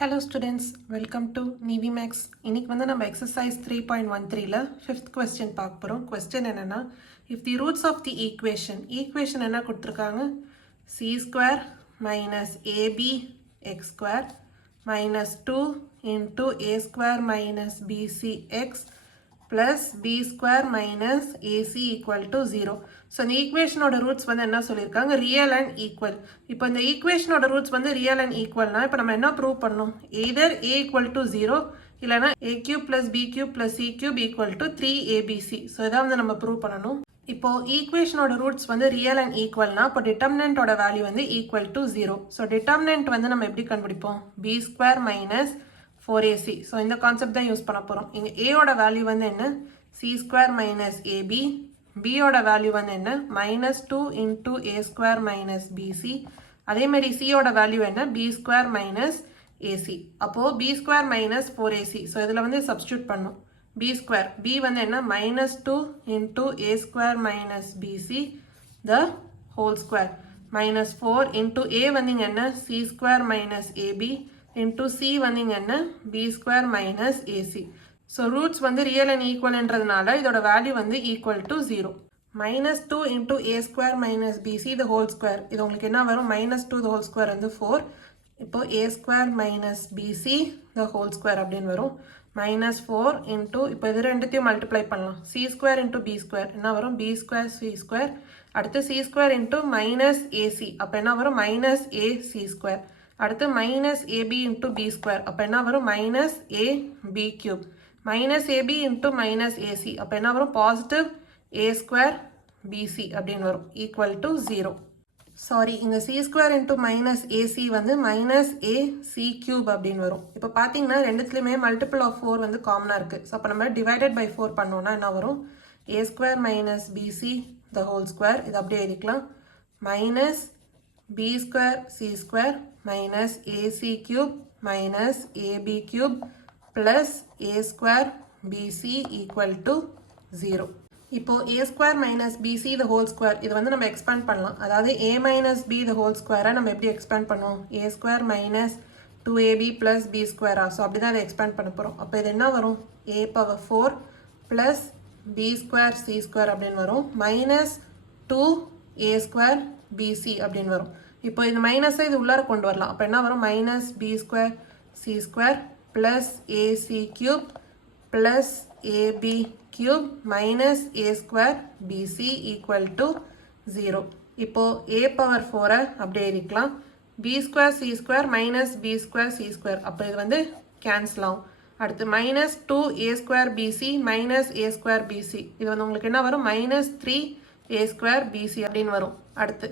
Hello students, welcome to Navy Max. இன்னைக்கு வந்து நம்ம exercise 3.13ல 5th question பார்க்க போறோம். Question என்னன்னா, if the roots of the equation என்ன கொடுத்திருக்காங்க? c square minus ab x square minus 2 into a square minus bc x plus b square minus ac equal to 0. So, இந்த equationோட roots வந்து என்ன சொல்லியிருக்காங்க? Real and equal. இப்போ இந்த equationோட roots வந்து real and equalனா, இப்போ நம்ம என்ன prove பண்ணணும்? Either a equal to 0, இல்லைனா a cube plus b cube plus c cube equal to 3abc. So, இதான் வந்து நம்ம prove பண்ணணும். இப்போ equationோட roots வந்து real and equalனா, இப்போ determinantோட value வந்து equal to 0. So, determinant வந்து நம்ம எப்படி கண்டுபிடிப்போம்? b square minus 4ac. So, இந்த கான்செப்ட் தான் யூஸ் பண்ண போகிறோம். இங்கே a ஓட வேல்யூ வந்து என்ன? c square minus ab. b ஓட வேல்யூ வந்து என்ன? minus 2 into a square minus bc. அதே மாதிரி c ஓட வேல்யூ என்ன? b square minus ac. அப்போ b square minus 4ac. So, இதில் வந்து substitute பண்ணும். b square. b வந்து என்ன? minus 2 into a square minus bc the whole square. minus 4 into a வந்து என்ன? c square minus ab into c வந்து என்ன? b square minus ac. So, roots வந்து real and equal என்றதுனால இதோட value வந்து equal to 0. minus 2 into a square minus bc the whole square. இது உங்களுக்கு என்ன வரும்? minus 2 the whole square வந்து 4. இப்போ a square minus bc the whole square அப்படின்னு வரும். minus 4 into, இப்போ இது ரெண்டுத்தையும் multiply பண்ணலாம். c square into b square என்ன வரும்? b square c square. அடுத்து c square into minus ac. அப்போ என்ன வரும்? minus ac square. அடுத்து minus ab into b square. அப்போ என்ன வரும்? minus ab cube. minus ab into minus ac. அப்போ என்ன வரும்? positive a square bc அப்படின்னு வரும். equal to 0. சாரி, இங்கே c square into minus ac வந்து minus ac cube அப்படின்னு வரும். இப்போ பார்த்தீங்கன்னா ரெண்டுத்துலையுமே multiple of 4 வந்து காமனாக இருக்குது. ஸோ அப்போ நம்ம divided by 4 பண்ணோன்னா என்ன வரும்? a square minus bc the whole square. இது அப்படியே எழுதிக்கலாம். minus b square c square minus ac cube minus ab cube plus a square bc equal to 0. இப்போ a square minus bc the whole square இது வந்து நம்ம expand பண்ணலாம். அதாவது a minus b the whole square நம்ம எப்படி expand பண்ணுவோம்? a square minus 2ab plus b square. So அப்படி தான் அதை expand பண்ண போகிறோம். அப்போ இது என்ன வரும்? a power 4 plus b square c square அப்படின்னு வரும். minus 2a square bc அப்படின்னு வரும். இப்போ இது மைனஸை இது உள்ளார கொண்டு வரலாம். அப்போ என்ன வரும்? minus b square c square plus ac cube plus ab cube minus a square bc equal to 0. இப்போ a power 4 அப்படியே இருக்கலாம். b square c square minus b square c square. அப்போ இது வந்து cancel ஆகும். அடுத்து minus 2a square bc minus a square bc. இது வந்து உங்களுக்கு என்ன வரும்? minus 3a square bc அப்படின்னு வரும். அடுத்து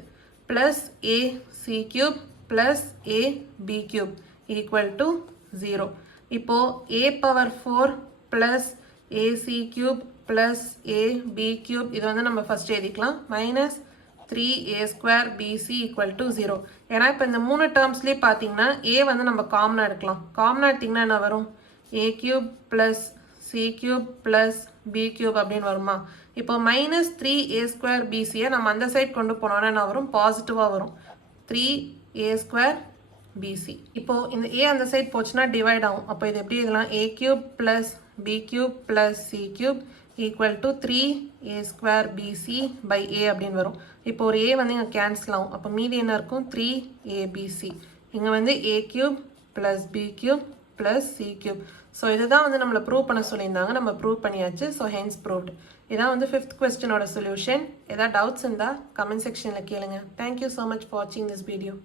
plus a c cube plus a b cube equal to 0. இப்போ a power 4 plus a c cube plus a b cube இது வந்து நம்ம ஃபர்ஸ்ட் எழுதிக்கலாம். minus 3a square bc equal to 0. ஏன்னா இப்போ இந்த மூணு டேர்ம்ஸ்லேயே பார்த்தீங்கன்னா a வந்து நம்ம காமனாக எடுக்கலாம். காமனாக எடுத்திங்கன்னா என்ன வரும்? a cube plus c cube plus b cube அப்படின்னு வருமா? இப்போ minus 3a square bcயை நம்ம அந்த சைட் கொண்டு போனோன்னா என்ன வரும்? பாசிட்டிவாக வரும். 3a square bc. இப்போ இந்த a அந்த சைட் போச்சுன்னா டிவைட் ஆகும். அப்போ இது எப்படி இதெல்லாம்? a cube plus b cube plus c cube equal to 3a square bc by a அப்படின்னு வரும். இப்போ ஒரு a வந்து இங்கே கேன்சல் ஆகும். அப்போ மீதி என்ன இருக்கும்? 3abc. இங்கே வந்து a cube plus b cube plus c cube. So இதுதான் வந்து நம்மளை ப்ரூவ் பண்ண சொல்லியிருந்தாங்க. நம்ம ப்ரூவ் பண்ணியாச்சு. So hence proved. இதான் வந்து 5th கொஸ்டினோட சொல்யூஷன். ஏதாவது டவுட்ஸ் இருந்தால் கமெண்ட் செக்ஷனில் கேளுங்க. தேங்க்யூ ஸோ மச் ஃபார் வாட்சிங் திஸ் வீடியோ.